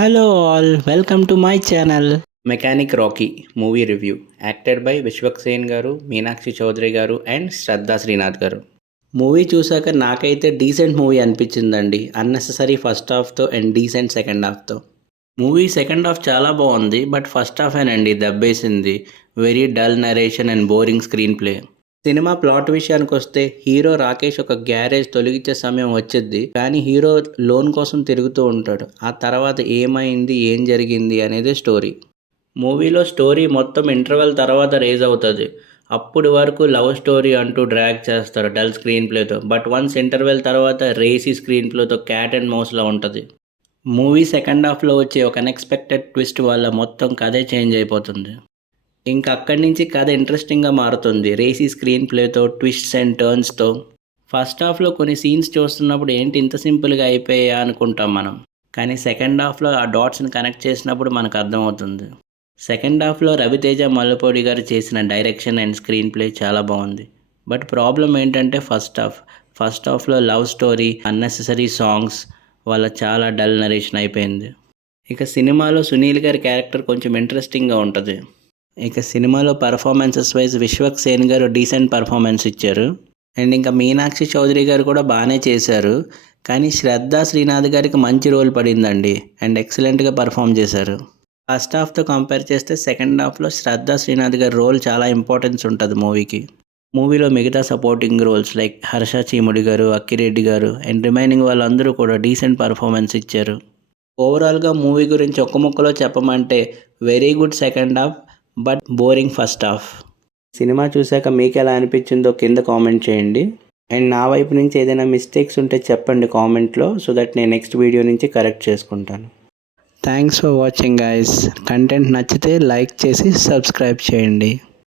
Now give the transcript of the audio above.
Hello all, welcome to my channel. Mechanic Rocky movie review acted by Vishwak Sen గారు, మీనాక్షి చౌదరి గారు and శ్రద్ధా శ్రీనాథ్ గారు. Movie చూసాక నాకైతే డీసెంట్ మూవీ అనిపించిందండి. అన్నెసెసరీ ఫస్ట్ హాఫ్తో అండ్ డీసెంట్ సెకండ్ హాఫ్తో. మూవీ సెకండ్ హాఫ్ చాలా బాగుంది, బట్ ఫస్ట్ హాఫేనండి దెబ్బేసింది. Very dull narration and boring screenplay. సినిమా ప్లాట్ విషయానికి వస్తే హీరో రాకేష్ ఒక గ్యారేజ్ తొలగించే సమయం వచ్చింది, కానీ హీరో లోన్ కోసం తిరుగుతూ ఉంటాడు. ఆ తర్వాత ఏమైంది, ఏం జరిగింది అనేది స్టోరీ. మూవీలో స్టోరీ మొత్తం ఇంటర్వెల్ తర్వాత రేజ్ అవుతుంది. అప్పటి వరకు లవ్ స్టోరీ అంటూ డ్రాగ్ చేస్తారు డల్ స్క్రీన్ ప్లేతో. బట్ వన్స్ ఇంటర్వెల్ తర్వాత రేసీ స్క్రీన్ ప్లేతో క్యాట్ అండ్ మౌస్లా ఉంటుంది. మూవీ సెకండ్ హాఫ్లో వచ్చే ఒక అన్ఎక్స్పెక్టెడ్ ట్విస్ట్ వల్ల మొత్తం కథే చేంజ్ అయిపోతుంది. ఇంకా అక్కడి నుంచి కథ ఇంట్రెస్టింగ్గా మారుతుంది రేసీ స్క్రీన్ ప్లేతో, ట్విస్ట్స్ అండ్ టర్న్స్తో. ఫస్ట్ హాఫ్లో కొన్ని సీన్స్ చూస్తున్నప్పుడు ఏంటి ఇంత సింపుల్గా అయిపోయా అనుకుంటాం మనం, కానీ సెకండ్ హాఫ్లో ఆ డాట్స్ని కనెక్ట్ చేసినప్పుడు మనకు అర్థమవుతుంది. సెకండ్ హాఫ్లో రవితేజ మల్లపూడి గారు చేసిన డైరెక్షన్ అండ్ స్క్రీన్ ప్లే చాలా బాగుంది. బట్ ప్రాబ్లం ఏంటంటే ఫస్ట్ హాఫ్లో లవ్ స్టోరీ, అన్నెసెసరీ సాంగ్స్ వల్ల చాలా డల్ నరేషన్ అయిపోయింది. ఇక సినిమాలో సునీల్ గారి క్యారెక్టర్ కొంచెం ఇంట్రెస్టింగ్గా ఉంటుంది. ఇక సినిమాలో పర్ఫార్మెన్సెస్ వైజ్ విశ్వక్ సేన్ గారు డీసెంట్ పర్ఫార్మెన్స్ ఇచ్చారు. అండ్ ఇంకా మీనాక్షి చౌదరి గారు కూడా బాగానే చేశారు. కానీ శ్రద్ధా శ్రీనాథ్ గారికి మంచి రోల్ పడిందండి అండ్ ఎక్సలెంట్గా పర్ఫామ్ చేశారు. ఫస్ట్ హాఫ్తో కంపేర్ చేస్తే సెకండ్ హాఫ్లో శ్రద్ధా శ్రీనాథ్ గారి రోల్ చాలా ఇంపార్టెన్స్ ఉంటుంది మూవీకి. మూవీలో మిగతా సపోర్టింగ్ రోల్స్ లైక్ హర్ష చీముడి గారు, అక్కిరెడ్డి గారు అండ్ రిమైనింగ్ వాళ్ళందరూ కూడా డీసెంట్ పర్ఫార్మెన్స్ ఇచ్చారు. ఓవరాల్గా మూవీ గురించి ఒక్క ముక్కలో చెప్పమంటే very good second half, but boring first half. Cinema చూశాక మీకు ఎలా అనిపించిందో కింద కామెంట్ చేయండి. అండ్ నా వైపు నుంచి ఏదైనా మిస్టేక్స్ ఉంటే చెప్పండి కామెంట్లో, సో దట్ నేను నెక్స్ట్ వీడియో నుంచి కరెక్ట్ చేసుకుంటాను. Thanks for watching guys. Content నచ్చితే లైక్ చేసి సబ్స్క్రైబ్ చేయండి.